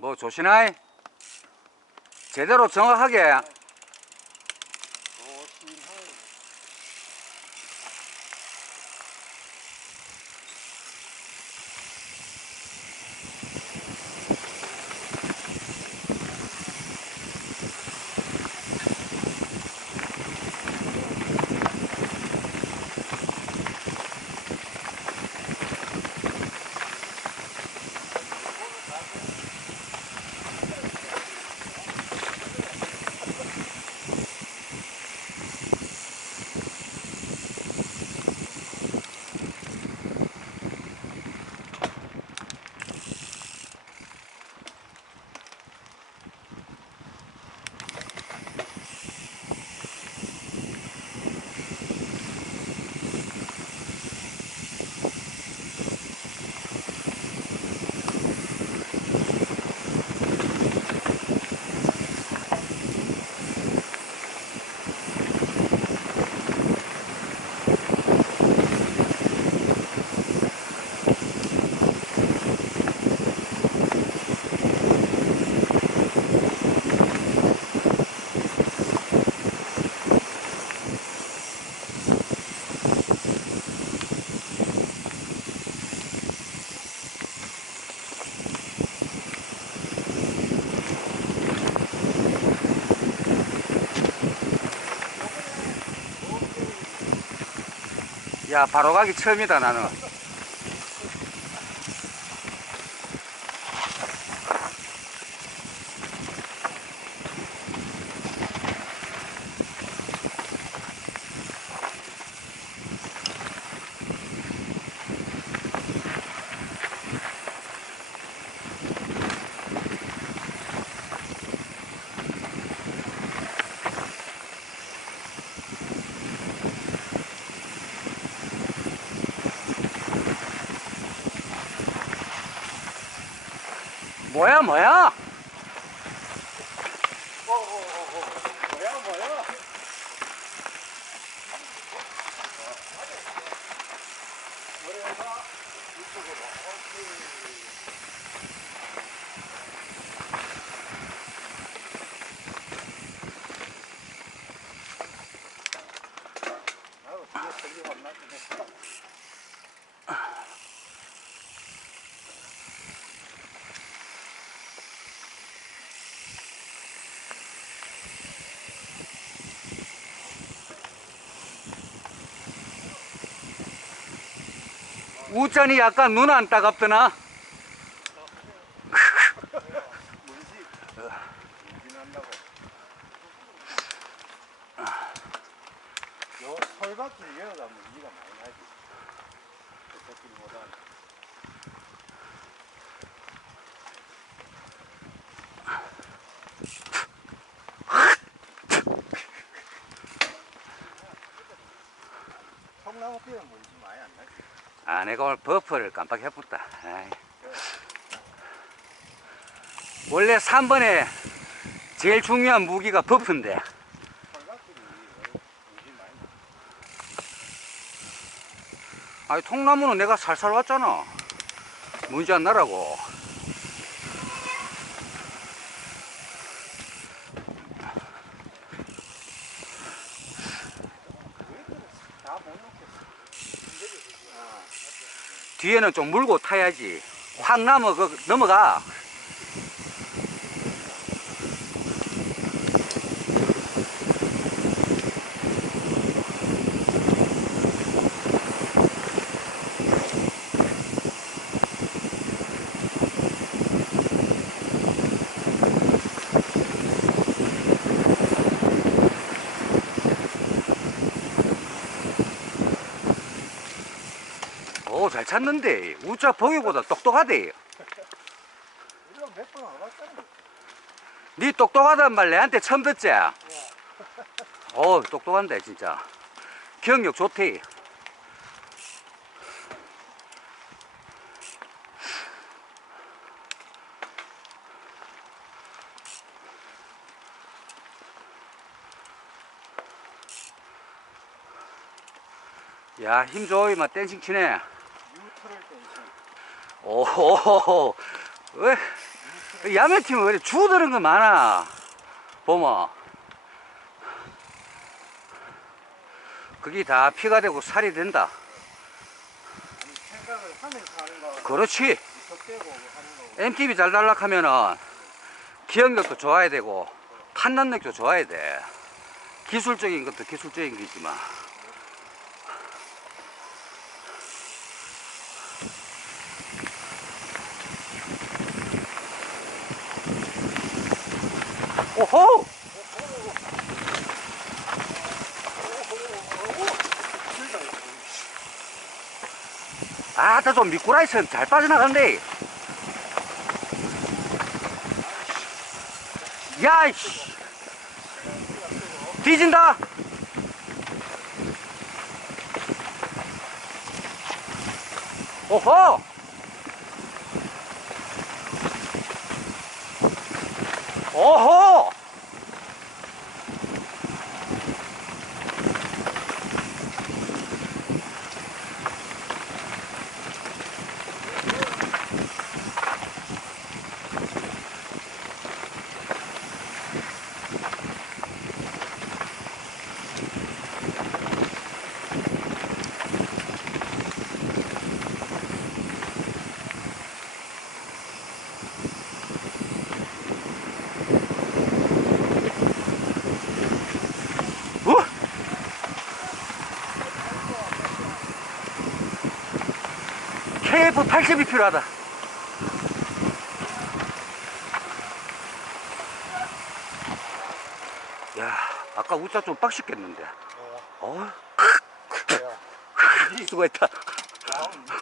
뭐 조시나이? 제대로 정확하게 야 바로 가기 처음이다 나는 뭐야 뭐야 우전이 약간 눈 안 따갑더나 문지 문지 난다고. 요 솔밭을 이어가 문지가 많이 나지. 그 새끼보다. 통나무 피는 문지 많이 안 나지. 아 내가 오늘 버퍼를 깜빡 아이. 원래 3번에 제일 중요한 무기가 버프인데. 아니 통나무는 내가 살살 왔잖아 문제 안 나라고 다못 놓겠어. 아, 뒤에는 좀 물고 타야지. 확 넘어 그 넘어가 오잘 찾는데 우짜 보기보다 똑똑하대 우리가 몇번 와봤잖아. 니 똑똑하단 말 내한테 처음 듣지? 어 똑똑한데 진짜 기억력 좋대 야힘 좋이 막 댄싱 치네. 오호호호. 왜? 야매팀은 그래 주드는 거 많아 보면 그게 다 피가 되고 살이 된다. 그렇지. MTV 잘 달락하면은 기억력도 좋아야 되고 판단력도 좋아야 돼. 기술적인 것도 기술적인 거지만 오호! 아따 좀 미꾸라이처럼 잘 빠져나간대 야 이씨. 뒤진다. 오호! 오호 어? KF 80이 필요하다. 야, 아까 우짜 좀 빡시겠는데. 어? 수고했다.